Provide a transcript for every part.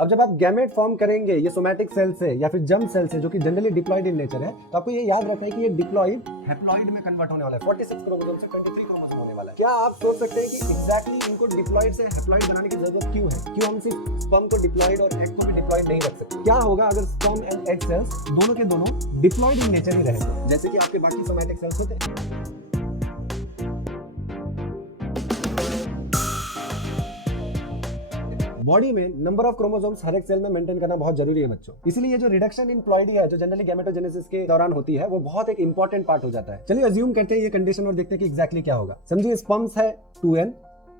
अब जब आप गैमेट फॉर्म करेंगे ये सोमैटिक सेल से या फिर जर्म सेल से, जो कि जनरली डिप्लॉइड इन नेचर है, तो आपको ये याद रखना है कि ये डिप्लॉइड हैप्लॉइड में कन्वर्ट होने वाला है। 46 क्रोमोसोम से 23 क्रोमोसोम होने वाला है। क्या आप सोच सकते हैं कि एग्जैक्टली इनको डिप्लॉइड से हैप्लॉइड बनाने की जरूरत क्यों है? क्यों हम सिर्फ स्पर्म को डिप्लॉइड और एग को भी डिप्लॉइड नहीं रख सकते? क्या होगा अगर स्पर्म एंड एग सेल्स दोनों के दोनों डिप्लॉइड इन नेचर ही रहे, जैसे कि आपके बाकी सोमैटिक सेल्स होते हैं? बॉडी में नंबर ऑफ क्रोमोसोम्स हर एक सेल में मेंटेन करना बहुत जरूरी है बच्चों। इसलिए ये जो रिडक्शन इन प्लॉइडी है, जो जनरली गैमेटोजेनेसिस के दौरान होती है, वो बहुत एक इंपॉर्टेंट पार्ट हो जाता है। चलिए अज्यूम करते हैं ये कंडीशन और देखते हैं कि एग्जैक्टली क्या होगा। समझिए स्पर्म्स है 2n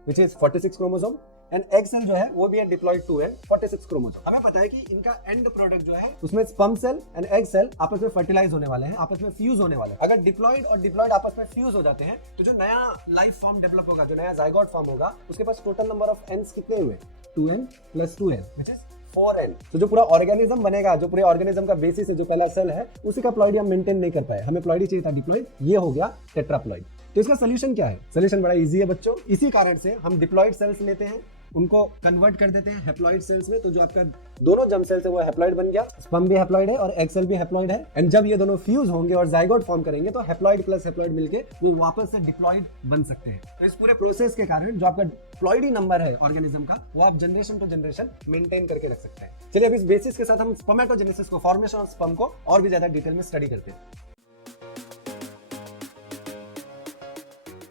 which is 46 chromosome and egg cell जो है वो भी है डिप्लॉइड 2n 46 क्रोमोसोम। हमें पता है कि इनका एंड प्रोडक्ट जो है उसमें sperm cell and egg cell आपस में फर्टिलाइज होने वाले हैं, आपस में फ्यूज होने वाले हैं। अगर डिप्लॉइड और डिप्लॉइड आपस में फ्यूज हो जाते हैं तो जो नया लाइफ फॉर्म डेवलप होगा, जो नया जाइगोट फॉर्म होगा, उसके पास टोटल नंबर ऑफ एंड्स कितने हुए? 2n + 2n which is 4n। तो जो पूरा ऑर्गेनिज्म बनेगा, जो पूरे ऑर्गेनिज्म का बेसिस है, जो पहला सेल है, उसी का प्लॉइडी हम मेंटेन नहीं कर पाए। हमें प्लॉइडी चाहिए था डिप्लॉइड, ये हो गया टेट्राप्लॉइड। तो इसका सोल्यूशन क्या है? सोल्यूशन बड़ा इजी है बच्चों। इसी कारण से हम डिप्लॉइड सेल्स लेते हैं, उनको कन्वर्ट कर देते हैं हैप्लॉइड सेल्स में। तो जो आपका दोनों जर्म सेल्स है वो हैप्लॉइड बन गया, स्पर्म भी हैप्लॉइड है और एग सेल भी हैप्लॉइड है। एंड जब ये दोनों फ्यूज होंगे और जाइगोट फॉर्म करेंगे तो हैप्लॉइड प्लस हैप्लॉइड मिलके वो वापस से डिप्लॉइड बन सकते हैं। तो इस पूरे प्रोसेस के कारण जो आपका प्लॉइडी नंबर है ऑर्गेनिज्म का, वो आप जनरेशन टू जनरेशन मेंटेन करके रख सकते हैं। चलिए अब इस बेसिस के साथ हम स्पर्मेटोजेनेसिस को, फॉर्मेशन ऑफ स्पर्म को और भी ज्यादा डिटेल में स्टडी करते हैं।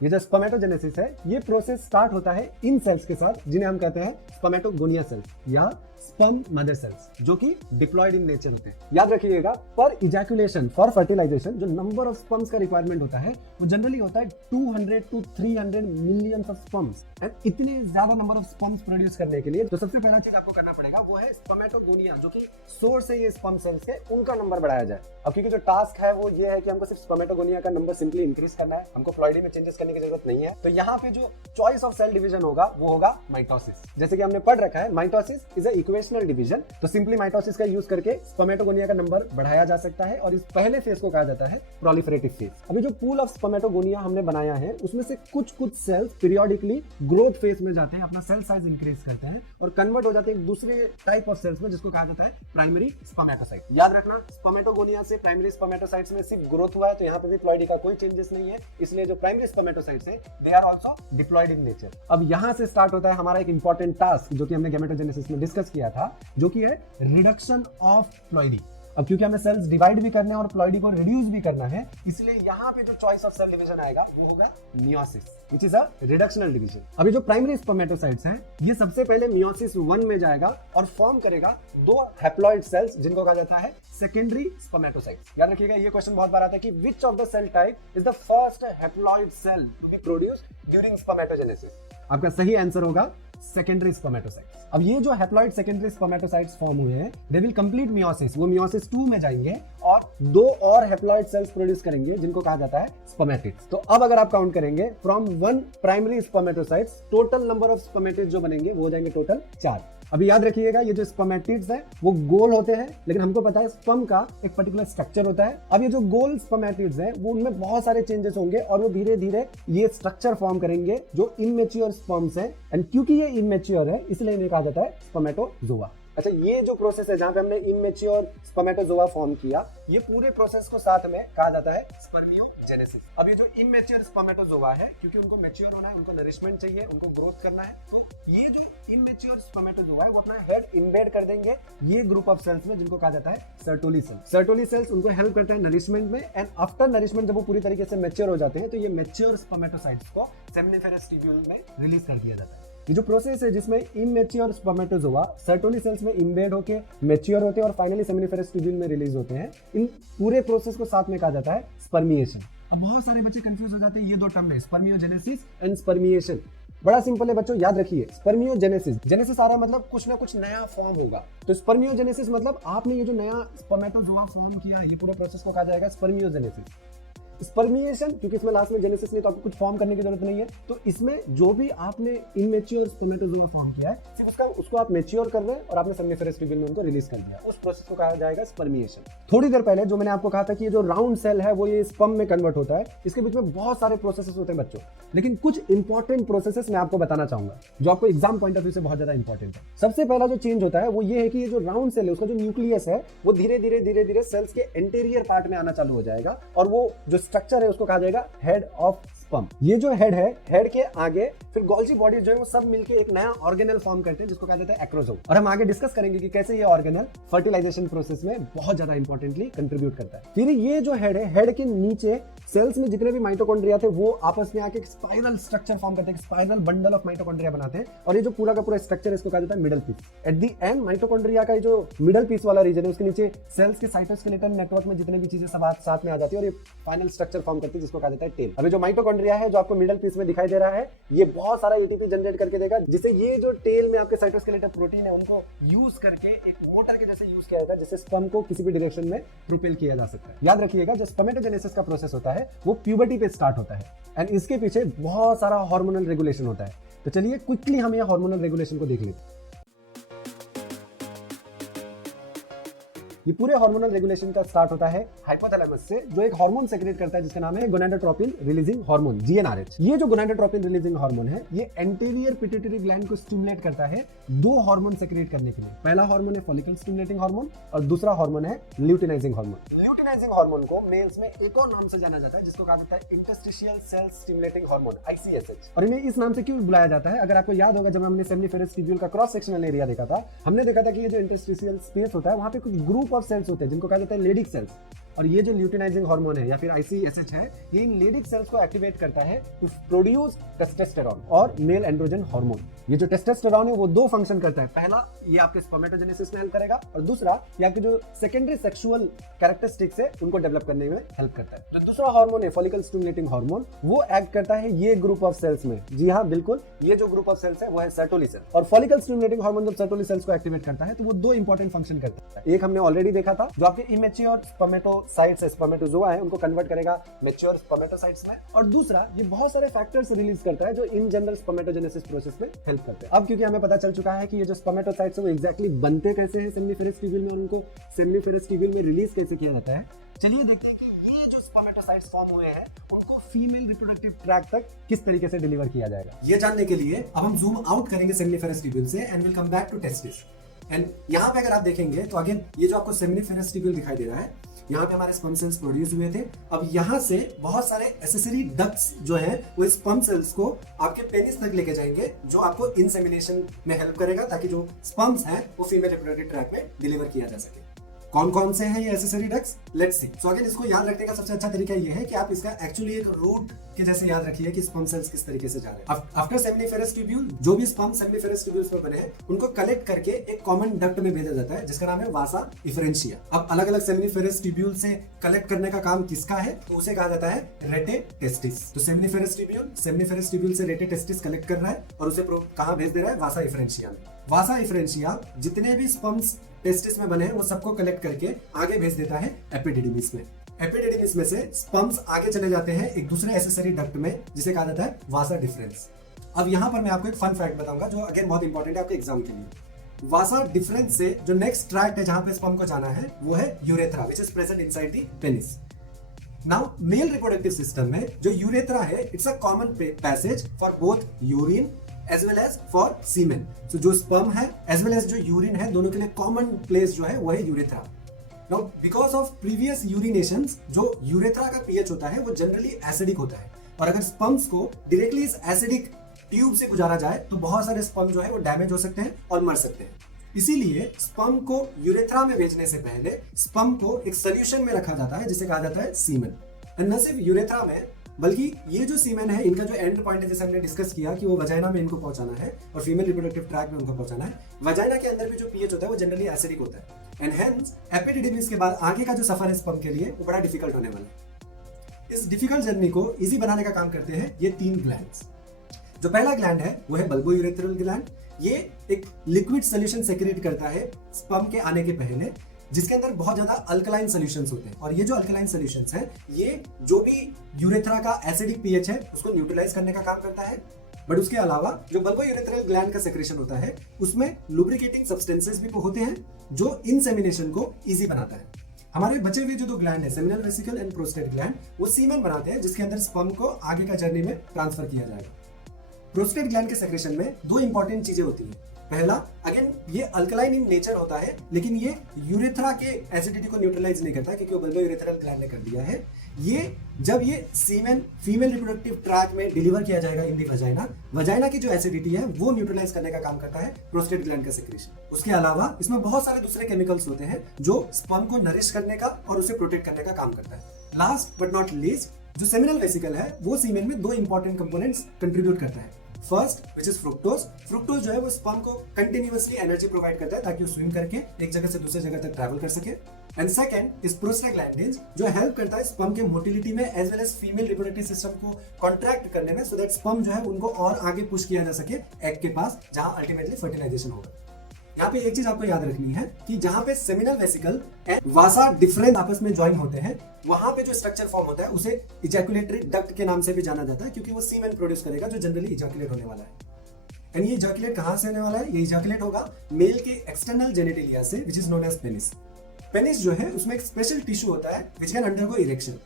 ये जो स्पर्मेटोजेनेसिस है, ये प्रोसेस स्टार्ट होता है इन सेल्स के साथ जिन्हें हम कहते हैं स्पर्मेटोगोनिया सेल्स या स्पर्म मदर सेल्स, जो कि डिप्लॉइड इन नेचर होते हैं। याद रखिएगा, पर इजैकुलेशन फॉर फर्टिलाइजेशन जो नंबर ऑफ स्पर्म्स का रिक्वायरमेंट होता है वो जनरली होता है 200 to 300 million of sperms. And इतने ज्यादा नंबर ऑफ स्पर्म्स प्रोड्यूस करने के लिए तो सबसे पहला चीज आपको करना पड़ेगा वो है स्पर्मेटोगोनिया, जो कि सोर्स है ये स्पर्म सेल्स के, उनका नंबर बढ़ाया जाए। अब क्योंकि जो टास्क है वो ये है कि हमको सिर्फ स्पर्मेटोगोनिया का नंबर सिंपली इंक्रीज करना है, हमको प्लॉइडी में चेंजेस करने की जरूरत नहीं है। तो यहाँ पे जो चॉइस ऑफ सेल डिवीजन होगा वो होगा माइटोसिस। जैसे कि हमने पढ़ रखा है, mitosis is a equational division. तो सिंपली माइटोसिस का यूज करके स्पर्मेटोगोनिया का नंबर बढ़ाया जा सकता है और इस पहले फेज को कहा जाता है प्रोलिफरेटिव फेज। अभी जो पूल ऑफ स्पर्मेटोगोनिया हमने बनाया है उसमें से कुछ सेल्स पीरियोडिकली ग्रोथ फेज में जाते हैं, अपना सेल साइज इंक्रीज करते हैं और कन्वर्ट हो जाते हैं एक दूसरे टाइप ऑफ सेल्स में, जिसको कहा जाता है प्राइमरी स्पर्मेटोसाइट। याद रखना, स्पर्मेटोगोनिया से प्राइमरी स्पर्मेटोसाइट्स में सिर्फ ग्रोथ हुआ है, तो यहाँ पे भी प्लॉइडी का कोई चेंजेस नहीं है। इसलिए जो प्राइमरी स्पर्मेटोसाइट्स है they are also diploid in nature. अब यहाँ से स्टार्ट होता है हमारा एक इंपॉर्टेंट टास्क जो कि हमने गैमेटोजेनेसिस में डिस्कस किया था, जो कि है रिडक्शन ऑफ प्लॉइडी। अब क्योंकि हमें सेल्स डिवाइड भी करने हैं और प्लॉइडी को रिड्यूस भी करना है, इसलिए यहाँ पे जो चॉइस ऑफ सेल डिवीजन आएगा वो होगा meiosis, which is a reductional division. अभी जो प्राइमरी स्पर्मेटोसाइट्स हैं, ये सबसे पहले मियोसिस 1 में जाएगा और फॉर्म करेगा 2 हैप्लॉइड सेल्स जिनको कहा जाता है सेकेंडरी स्पर्मेटोसाइट्स। याद रखिएगा, ये क्वेश्चन बहुत बार आता है कि which of the cell type is the first haploid cell to be produced during spermatogenesis. आपका सही आंसर होगा सेकेंडरी स्पर्मेटोसाइट्स। अब ये जो हैप्लॉइड सेकेंडरी स्पर्मेटोसाइट्स फॉर्म हुए हैं, दे विल कंप्लीट मियोसिस, वो मियोसिस 2 में जाएंगे और 2 और हैप्लॉइड सेल्स प्रोड्यूस करेंगे जिनको कहा जाता है स्पर्मेटिड्स। तो अब अगर आप काउंट करेंगे from 1 primary spermatocytes, total number of spermatids जो बनेंगे वो हो जाएंगे टोटल 4। अभी याद रखिएगा, ये जो स्पर्मेटिड्स है वो गोल होते हैं, लेकिन हमको पता है स्पर्म का एक पर्टिकुलर स्ट्रक्चर होता है। अब ये जो गोल स्पर्मेटिड्स है वो उनमें बहुत सारे चेंजेस होंगे और वो धीरे धीरे ये स्ट्रक्चर फॉर्म करेंगे जो इमेच्योर स्पर्म्स है। एंड क्योंकि ये इमेच्योर है इसलिए इन्हें कहा जाता है स्पर्मेटोजोआ। अच्छा, ये जो प्रोसेस है जहां पे हमने इमेच्योर स्पर्मेटोजोआ फॉर्म किया, ये पूरे प्रोसेस को साथ में कहा जाता है स्पर्मियोजेनेसिस। अब ये जो इमेच्योर स्पर्मेटोजोआ है, क्योंकि उनको मैच्योर होना है, उनको नरिशमेंट चाहिए, उनको ग्रोथ करना है, तो ये जो इमेच्योर स्पर्मेटोजोआ है वो अपना हेड इम्बेड कर देंगे ये ग्रुप ऑफ सेल्स में जिनको कहा जाता है सर्टोली सेल्स। सर्टोली सेल्स उनको हेल्प करते हैं नरिशमेंट में। एंड आफ्टर नरिशमेंट जब वो पूरी तरीके से मैच्योर हो जाते हैं तो ये मैच्योर स्पर्मेटोसाइट्स को सेमिनिफेरस ट्यूब्यूल में रिलीज कर दिया जाता है। ये जो प्रोसेस है जिसमें इमेच्योर स्पर्मेटोजोआ सर्टोली सेल्स में इम्बेड होके मैच्योर होते हैं और फाइनली सेमिनिफेरस ट्यूब्यूल में रिलीज होते हैं, इन पूरे प्रोसेस को साथ में कहा जाता है स्पर्मिएशन। अब बहुत सारे बच्चे कंफ्यूज हो जाते हैं, ये 2 टर्म है स्पर्मियोजेनेसिस एंड स्पर्मिएशन। बड़ा सिंपल है बच्चों, याद रखिए, स्पर्मियोजेनेसिस, जेनेसिस आ रहा है मतलब कुछ ना कुछ नया फॉर्म होगा। तो स्पर्मियोजेनेसिस मतलब आपने ये जो नया स्पर्मेटोजोआ फॉर्म किया, ये पूरे प्रोसेस को कहा जाएगा स्पर्मियोजेनेसिस। स्पर्मिएशन, क्योंकि इसमें लास्ट में जेनेसिस नहीं तो आपको कुछ फॉर्म करने की जरूरत नहीं है, तो इसमें जो भी आपने इनमेच्योर स्पर्मेटोजोआ फॉर्म किया है सिर्फ उसको आप मेच्योर कर रहे हैं और आपने सेम्निफेरस ट्यूब्यूल में उनको रिलीज कर दिया, उस प्रोसेस को कहा जाएगा स्पर्मिएशन। थोड़ी देर पहले जो मैंने आपको कहा था कि ये जो राउंड सेल है वो ये स्पर्म में कन्वर्ट होता है, इसके बीच में बहुत सारे प्रोसेसेस होते हैं बच्चों, लेकिन कुछ इंपॉर्टेंट प्रोसेसेस मैं आपको बताना चाहूंगा जो आपको एग्जाम पॉइंट ऑफ व्यू से बहुत ज्यादा इंपॉर्टेंट है। सबसे पहला जो चेंज होता है वो ये है कि ये जो राउंड सेल है उसका जो न्यूक्लियस है वो धीरे धीरे सेल्स के इंटीरियर पार्ट में आना चालू हो जाएगा और वो जो स्ट्रक्चर है उसको कहा जाएगा हेड ऑफ स्पर्म। ये जो हेड है, हेड के आगे फिर गोल्जी बॉडी जो है वो सब मिलके एक नया ऑर्गेनल फॉर्म करते हैं जिसको कहा जाता है एक्रोसोम, और हम आगे डिस्कस करेंगे कि कैसे ये ऑर्गेनल फर्टिलाइजेशन प्रोसेस में बहुत ज्यादा इंपॉर्टेंटली कंट्रीब्यूट करता है। फिर ये जो हेड है, हेड के नीचे सेल्स में जितने भी माइटोकॉन्ड्रिया थे वो आपस में आके एक स्पाइरल स्ट्रक्चर फॉर्म करते हैं, स्पाइरल बंडल ऑफ माइटोकॉन्ड्रिया बनाते हैं, और ये जो पूरा का पूरा स्ट्रक्चर है इसको कहा जाता है middle piece. At the end mitochondria का जो मिडल पीस वाला रीजन है उसके नीचे सेल्स के साइटोस्केलेटन नेटवर्क में जितने भी चीजें सब साथ में आ जाती है और ये फाइनल स्ट्रक्चर फॉर्म करती है जिसको कहा जाता है टेल। अभी जो माइटोकॉन्ड्रिया है जो आपको मिडल पीस में दिखाई दे रहा है ये बहुत सारा एटीपी जनरेट करके देगा, जिससे ये जो टेल में आपके साइटोस्केलेटन प्रोटीन है उनको यूज करके एक मोटर के जैसे यूज किया जाता है जिससे स्पर्म को किसी भी डायरेक्शन में प्रोपेल किया जा सकता है। याद रखिएगा जो स्पर्मेटोजेनेसिस का प्रोसेस होता है वो प्यूबर्टी पे स्टार्ट होता है एंड इसके पीछे बहुत सारा हार्मोनल रेगुलेशन होता है। तो चलिए क्विकली हम ये हार्मोनल रेगुलेशन को देख लेते। ये पूरे हार्मोनल रेगुलेशन का स्टार्ट होता है हाइपोथैलेमस से, जो एक हार्मोन सेक्रेट करता है जिसका नाम है गोनाडोट्रोपिन रिलीजिंग हार्मोन, जीएनआरएच। ये जो गोनाडोट्रोपिन रिलीजिंग हार्मोन है ये एंटीरियर पिट्यूटरी ग्लैंड को स्टिमुलेट करता है दो हार्मोन सेक्रेट करने के लिए। पहला हार्मोन है फॉलिकल स्टिमुलेटिंग हार्मोन और दूसरा हार्मोन है ल्यूटिनाइजिंग हार्मोन। ल्यूटिनाइजिंग हार्मोन को मेल्स में एक और नाम से जाना जाता है जिसको कहा जाता है इंटरस्टिशियल सेल स्टिमुलेटिंग हार्मोन, आईसीएसएच। और इन्हें इस नाम से क्यों बुलाया जाता है, अगर आपको याद होगा जब हमने सेम्निफेरस ट्यूब्यूल का क्रॉस सेक्शनल एरिया देखा था, हमने देखा था कि ये जो इंटरस्टिशियल स्पेस होता है वहां पे कुछ ग्रुप ऑफ सेल्स होते हैं जिनको कहा जाता है लेडिक सेल्स, और ये जो ल्यूटिनाइजिंग हार्मोन है या फिर आईसीएसएच है ये इन लेडिक सेल्स को एक्टिवेट करता है टू प्रोड्यूस टेस्टोस्टेरोन और मेल एंड्रोजन हार्मोन। ये जो टेस्टोस्टेरोन है वो दो फंक्शन करता है, पहला ये आपके स्पर्मेटोजेनेसिस में हेल्प करेगा और दूसरा ये आपके जो सेकेंडरी सेक्सुअल कैरेक्टरिस्टिक्स है उनको डेवलप करने में हेल्प करता है। जो दूसरा हार्मोन है फॉलिकल स्टिमुलेटिंग हार्मोन वो एक्ट करता है ये ग्रुप ऑफ सेल्स में। जी हाँ बिल्कुल, ये जो ग्रुप ऑफ सेल्स है वो है सर्टोली सेल, और फॉलिकल स्टिमुलेटिंग हार्मोन जब सर्टोली सेल्स को एक्टिवेट करता है तो वो दो इंपॉर्टेंट फंक्शन करता है। एक हमने ऑलरेडी देखा था जो आपके इमेच्योर स्पर्मेटोसाइट्स है, स्पर्मेटोजोआ है, उनको कन्वर्ट करेगा मैच्योर स्पर्मेटोसाइट्स में, और दूसरा ये बहुत सारे फैक्टर्स रिलीज करता है जो इन जनरल स्पर्मेटोजेनेसिस प्रोसेस में हेल्प करते हैं। अब क्योंकि हमें पता चल चुका है कि ये जो स्पर्मेटोसाइट्स है वो एग्जैक्टली बनते कैसे हैं सेम्निफेरस ट्यूब्यूल में और उनको सेम्निफेरस ट्यूब्यूल में रिलीज कैसे किया जाता है, चलिए देखते हैं कि ये जो स्पर्मेटोसाइट्स फॉर्म हुए हैं उनको फीमेल रिप्रोडक्टिव ट्रैक्ट तक किस तरीके से डिलीवर किया जाएगा। ये जानने के लिए अब हम जूम आउट करेंगे सेम्निफेरस ट्यूब्यूल से and will come back to testis. And यहाँ पे अगर आप देखेंगे तो अगेन ये जो आपको सेम्निफेरस ट्यूब्यूल दिखाई दे रहा है, यहाँ पे हमारे स्पर्म सेल्स प्रोड्यूस हुए थे। अब यहाँ से बहुत सारे एसेसरी डक्ट्स जो है वो स्पर्म सेल्स को आपके पेनिस तक लेके जाएंगे जो आपको इंसेमिनेशन में हेल्प करेगा ताकि जो स्पर्म्स हैं वो फीमेल रिप्रोडक्टिव ट्रैक्ट में डिलीवर किया जा सके। कौन कौन से हैं ये accessory ducts, let's see. So again इसको याद रखने का सबसे अच्छा तरीका ये है कि आप इसका एक्चुअली एक रूट के जैसे याद रखिए कि स्पर्म सेल्स किस तरीके से जा रहे हैं। आफ्टर सेम्निफेरस ट्यूब्यूल जो भी स्पर्म सेम्निफेरस ट्यूब्यूल्स में बने हैं उनको कलेक्ट करके एक कॉमन डक्ट में भेजा जाता है जिसका नाम है वासा इफरेंशिया। अब अलग अलग सेम्निफेरस ट्यूब्यूल से कलेक्ट करने का काम किसका है तो उसे कहा जाता है रेटे टेस्टिस। तो सेम्निफेरस ट्यूब्यूल से रेटे टेस्टिस कलेक्ट कर रहा है और उसे कहां भेज दे रहा है, वासा इफरेंशिया में। वासा इफरेंशिया जितने भी स्पर्म्स टेस्टिस में बने हैं वो सबको कलेक्ट करके आगे भेज देता है एपिडिडिमिस में। एपिडिडिमिस में से स्पर्म्स आगे चले जाते हैं एक दूसरे एसेसरी डक्ट में जिसे कहा जाता है वासा डिफरेंस। अब यहाँ पर मैं आपको एक फन फैक्ट बताऊंगा जो अगेन बहुत इंपॉर्टेंट है आपके एग्जाम के लिए। वासा डिफरेंस से जो नेक्स्ट ट्रैक्ट है जहां पे स्पर्म को जाना है वो है urethra which is present inside the penis. Now mail reproductive system में जो यूरेथ्रा है it's a common passage for both urine as well as for semen. So जो sperm है as well as जो यूरिन है दोनों के लिए कॉमन प्लेस जो है वो है urethra. Now because of previous urinations जो यूरेथ्रा का pH होता है वो जनरली एसिडिक होता है, और अगर स्पर्म्स को डायरेक्टली इस एसिडिक ट्यूब से गुजारा जाए तो बहुत सारे स्पर्म जो है वो डैमेज हो सकते हैं और मर सकते हैं। इसीलिए स्पर्म को यूरेथ्रा में भेजने से पहले स्पर्म को एक सोल्यूशन में रखा जाता है जिसे कहा जाता है सीमेन। न सिर्फ यूरेथ्रा में बल्कि ये जो सीमेन है इनका जो एंड पॉइंट है जैसे हमने डिस्कस किया कि वो वजाइना में इनको पहुंचाना है और फीमेल रिप्रोडक्टिव ट्रैक्ट में उनको पहुंचाना है। वजाइना के अंदर भी जो पीएच होता है वो जनरली एसिडिक होता है एंड हेंस एपिडिडिमिस के बाद आगे का जो सफर है स्पर्म के लिए वो बड़ा डिफिकल्ट होने वाला है। इस डिफिकल्ट जर्नी को इजी बनाने का काम करते हैं ये तीन ग्लैंड्स। जो पहला ग्लैंड है वो है बल्बोयूरेथ्रल ग्लैंड। ये एक लिक्विड सोल्यूशन सेक्रेट करता है स्पर्म के आने के पहले जिसके अंदर बहुत ज्यादा अल्कलाइन सॉल्यूशंस होते हैं, और ये जो अल्कलाइन सॉल्यूशंस हैं ये जो भी यूरेथ्रा का एसिडिक पीएच है उसको न्यूट्रलाइज करने का काम करता है। बट उसके अलावा जो बल्बो यूरेथ्रल ग्लैंड का सेक्रेशन होता है उसमें लुब्रिकेटिंग सब्सटेंसेस भी होते हैं जो इंसेमिनेशन को इजी बनाता है। हमारे बचे हुए जो दो ग्लैंड है, seminal vesicle and prostate gland, वो सीमेन बनाते हैं जिसके अंदर स्पर्म को आगे का जर्नी में ट्रांसफर किया जाएगा। प्रोस्टेट ग्लैंड के सेक्रेशन में दो इंपॉर्टेंट चीजें होती हैं। पहला, अगेन ये अल्कलाइन इन नेचर होता है, लेकिन ये यूरेथ्रा के एसिडिटी को न्यूट्रलाइज नहीं करता क्योंकि वो बल्बो यूरेथ्रल ग्लैंड ने कर दिया है। ये जब ये सीमेन फीमेल रिप्रोडक्टिव ट्रैक में डिलीवर किया जाएगा इन दी वजाइना, वजाइना की जो एसिडिटी है वो न्यूट्रलाइज करने का काम करता है प्रोस्टेट ग्लैंड का सेक्रेशन। उसके अलावा इसमें बहुत सारे दूसरे केमिकल्स होते हैं जो स्पर्म को नरिश करने का और उसे प्रोटेक्ट करने का काम करता है। लास्ट बट नॉट लीस्ट, जो सेमिनल वेसिकल है वो सीमेन में दो इंपॉर्टेंट कंपोनेंट्स कंट्रीब्यूट करता है। First which is fructose. Fructose जो है वो स्पर्म को कंटिन्यूअसली एनर्जी प्रोवाइड करता है ताकि वो स्विम करके एक जगह से दूसरी जगह तक ट्रैवल कर सके। एंड सेकंड इज प्रोस्टाग्लैंडिन्स, जो हेल्प करता है स्पर्म के मोटिलिटी में as well as female reproductive system को कॉन्ट्रैक्ट करने में, सो दैट स्पर्म जो है उनको और आगे पुश किया जा सके एग के पास जहां अल्टीमेटली फर्टिलाइजेशन होगा। यहाँ पे एक चीज आपको याद रखनी है कि जहां पे seminal vesicle and Vasa different आपस में ज्वाइन होते हैं, वहां पे जो स्ट्रक्चर फॉर्म होता है उसे इजैकुलेटरी डक्ट के नाम से भी जाना जाता है, क्योंकि वो सीमेन प्रोड्यूस करेगा जो जनरली इजैकुलेट होने वाला है। एंड ये इजैकुलेट कहां से होने वाला है? ये इजैकुलेट होगा मेल के एक्सटर्नल जेनिटेलिया से, which is known as penis. Penis जो है उसमें एक स्पेशल टिश्यू होता है विच कैन अंडरगो इरेक्शन।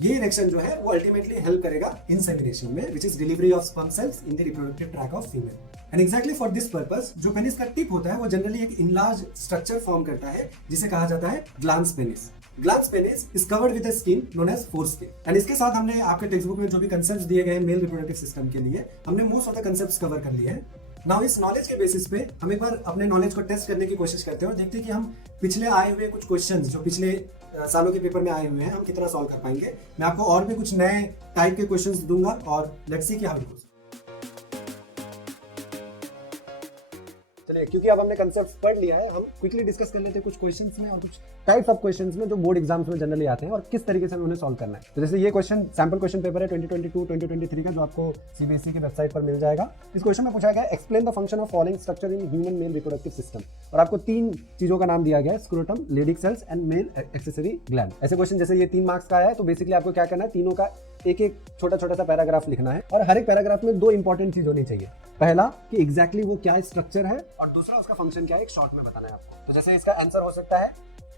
ये इरेक्शन जो है वो अल्टीमेटली हेल्प करेगा इंसेमिनेशन में, which is delivery of sperm cells in the reproductive tract of female. And exactly for this purpose जो पेनिस का टिप होता है वो जनरली एक इनलार्ज स्ट्रक्चर फॉर्म करता है जिसे कहा जाता है glans penis. Glans penis is covered with a skin known as foreskin. And इसके साथ हमने आपके टेक्स्ट बुक में जो भी कंसेप्ट्स दिए गए हैं मेल रिप्रोडक्टिव सिस्टम के लिए, हमने most of the concepts cover कर लिए हैं। नाउ इस नॉलेज के बेसिस पे हम एक बार अपने नॉलेज को टेस्ट करने की कोशिश करते हैं और देखते हैं कि हम पिछले आए हुए कुछ क्वेश्चंस जो पिछले सालों के पेपर में आए हुए हैं हम कितना सॉल्व कर पाएंगे। मैं आपको और भी कुछ नए टाइप के क्वेश्चंस दूंगा और लेट्स सी कि हाउ इट गोस। चलिए, क्योंकि अब हमने कंसेप्ट पढ़ लिया है, हम क्विकली डिस्कस कर लेते हैं कुछ क्वेश्चंस में और कुछ टाइप्स ऑफ क्वेश्चंस में जो बोर्ड एग्जाम्स में जनरली आते हैं और किस तरीके से हमें उन्हें सॉल्व करना है। तो जैसे ये क्वेश्चन सैंपल क्वेश्चन पेपर है 2022-2023 का, जो आपको सीबीएसई की वेबसाइट पर मिल जाएगा। इस क्वेश्चन में पूछा गया है explain the function of following structure in human male reproductive system, और आपको तीन चीजों का नाम दिया गया है, scrotum, Leydig cells and male accessory gland. ऐसे क्वेश्चन जैसे ये 3 मार्क्स का है, तो बेसिकली आपको क्या करना है, तीनों का एक एक छोटा छोटा सा पैराग्राफ लिखना है और हर एक पैराग्राफ में 2 इंपॉर्टेंट चीज होनी चाहिए। पहला कि एग्जैक्टली वो क्या स्ट्रक्चर है, और दूसरा उसका फंक्शन क्या है, एक शॉर्ट में बताना है आपको। तो जैसे इसका आंसर हो सकता है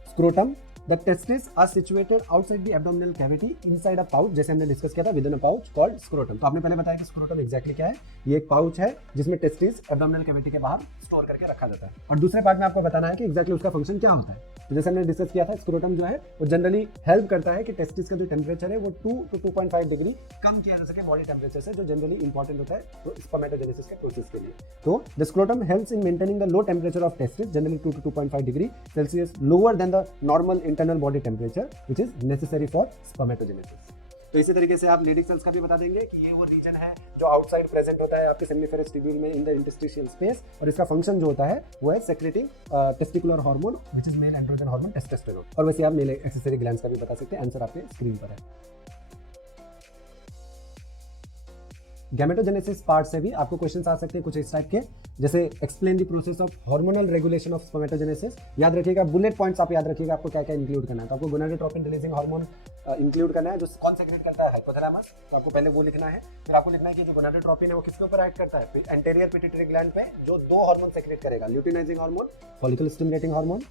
scrotum, the testis are situated outside the abdominal cavity inside a pouch, जैसे हमने डिस्कस किया था, within a pouch called scrotum. तो आपने पहले बताया कि स्क्रोटम एग्जैक्टली क्या है, ये एक पाउच है जिसमें टेस्टिस एब्डोमिनल कैविटी के बाहर स्टोर करके रखा जाता है। और दूसरे पार्ट में आपको बताना है कि एग्जैक्टली उसका फंक्शन क्या होता है। तो जैसे हमने डिस्कस किया था, स्क्रोटम जो है वो जनरली हेल्प करता है कि टेस्टिस का जो टेम्परेचर है वो 2 to 2.5 डिग्री कम किया जा सके बॉडी टेम्परेचर से, जो जनरली इंपॉर्टेंट होता है तो स्पर्मेटोजेनेसिस के प्रोसेस के लिए। तो the scrotum helps in maintaining the low temperature of testis, generally 2 to 2.5 degree Celsius lower than the normal internal body temperature which is necessary for spermatogenesis. तो इसी तरीके से आप लेडिक सेल्स का भी बता देंगे कि ये वो रीजन है जो आउटसाइड प्रेजेंट होता है आपके सेमिनिफेरस ट्यूब्यूल में इन द इंटरस्टिशियल स्पेस, और इसका फंक्शन जो होता है वो है secreting testicular hormone which is male androgen hormone testosterone. और वैसे आप मेल एक्सेसरी ग्लैंड्स का भी बता सकते हैं, आंसर आपके स्क्रीन पर है। गैमेटोजेनेसिस पार्ट से भी आपको क्वेश्चंस आ सकते हैं कुछ इस टाइप के, जैसे explain the process of hormonal regulation of spermatogenesis. याद रखिएगा, बुलेट पॉइंट्स आप याद रखिएगा आपको क्या क्या इंक्लूड करना है। तो आपको गोनाडोट्रोपिन रिलीजिंग हार्मोन इंक्लूड करना है जो कौन सेक्रेट करता है, हाइपोथैलेमस, तो आपको पहले वो लिखना है। फिर आपको लिखना है कि जो गोनाडोट्रोपिन है वो किसके ऊपर एक्ट करता है, एंटेरियर पिट्यूटरी ग्लैंड पे, जो 2 हार्मोन सेक्रेट करेगा, luteinizing hormone, follicle stimulating hormone.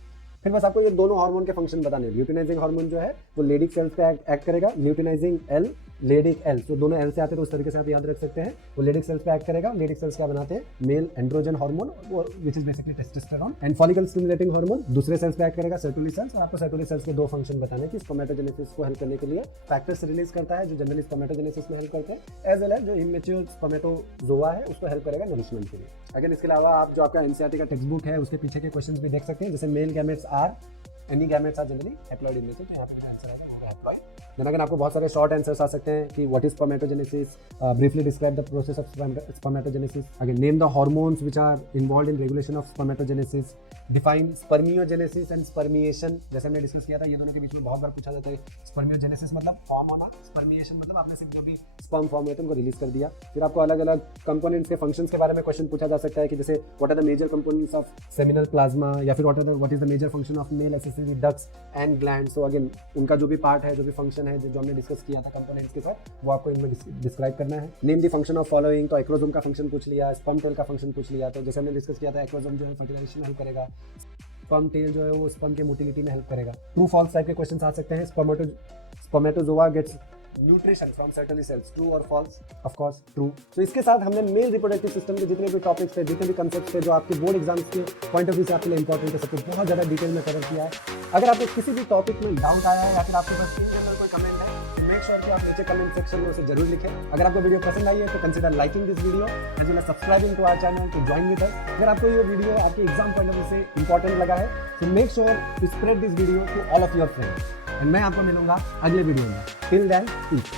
फिर बस आपको ये दोनों हार्मोन के फंक्शन बताने हैं। ल्यूटिनाइजिंग हार्मोन जो है वो लेडिक सेल्स पे एक्ट करेगा, ल्यूटिनाइजिंग एल, लेडिक एल, तो दोनों एल से आते हैं तो उस तरीके से आप याद रख सकते हैं। वो लेडिक सेल्स पे एक्ट करेगा। लेडिक सेल्स क्या बनाते हैं, male androgen hormone which is basically testosterone. And follicle stimulating hormone दूसरे सेल्स पे एक्ट करेगा, सर्टुली सेल्स। और आपको सर्टुली सेल्स के 2 फंक्शन बताने हैं कि स्पर्मेटोजेनेसिस को हेल्प करने के लिए फैक्टर्स रिलीज करता है जो जनरली स्पर्मेटोजेनेसिस में हेल्प करते हैं, एज वेल एज जो इमेच्योर स्पर्मेटोजोआ है उसको हेल्प करेगा नरिशमेंट के लिए। अगेन इसके अलावा आप जो आपका एनसीईआरटी का टेक्स्ट बुक है उसके पीछे के क्वेश्चंस भी देख सकते हैं, जैसे male gametes are, any gametes are generally haploid in nature, तो यहाँ पे आंसर आएगा वो हैप्लॉइड। देन अगर आपको बहुत सारे शॉर्ट आंसर्स आ सकते हैं कि what is spermatogenesis, briefly describe the process of spermatogenesis, again name the hormones which are involved in regulation of spermatogenesis, define spermiogenesis and spermiation, जैसे हमने डिस्कस किया था, ये दोनों के बीच में बहुत बार पूछा जाता है। स्पर्मियोजेनेसिस मतलब फॉर्म होना, स्पर्मिएशन मतलब आपने सिर्फ जो भी स्पर्म फॉर्म हुए थे उनको रिलीज कर दिया। फिर आपको अलग अलग कंपोनेंट्स के फंक्शंस के बारे में क्वेश्चन पूछा जा सकता है कि जैसे what are the major components of seminal plasma, या फिर what is the major function of male accessory ducts and glands. So again उनका जो भी पार्ट है, जो भी फंक्शन है, जो हमने डिस्कस किया था कंपोनेंट्स के साथ, वो आपको इनमें डिस्क्राइब करना है। Name the function of following, तो एक्रोसोम का फंक्शन पूछ लिया, स्पर्म टेल का फंक्शन पूछ लिया। तो जैसे हमने डिस्कस किया था, एक्रोसोम जो है फर्टिलाइजेशन हेल्प करेगा, स्पर्म टेल जो है वो स्पर्म के मोटिलिटी में हेल्प करेगा। ट्रू फॉल्स टाइप के क्वेश्चन आ सकते हैं। Spermatozoa gets nutrition from Sertoli cells, true और फॉल्स? Of course true. तो इसके साथ हमने मेल रिप्रोडक्टिव सिस्टम के जितने भी टॉपिक्स थे, जितने भी कंसेप्ट्स थे जो आपके बोर्ड एग्जाम्स के पॉइंट ऑफ व्यू से आपके लिए इंपॉर्टेंट है, सबको बहुत ज़्यादा डिटेल में कवर किया है। अगर आपको किसी भी टॉपिक में डाउट आया है या फिर आपके पास इन जनरल कोई कमेंट है, तो मेक श्योर कि आप नीचे कमेंट सेक्शन में उसे जरूर लिखें। अगर आपको वीडियो पसंद आई है तो consider liking this video, subscribing to our channel to join with us. अगर आपको ये वीडियो आपके एग्जाम पॉइंट ऑफ व्यू से इंपॉर्टेंट लगा है तो make sure to spread this video to all of your friends. And मैं आपको मिलूंगा अगले वीडियो में। Till then, piece.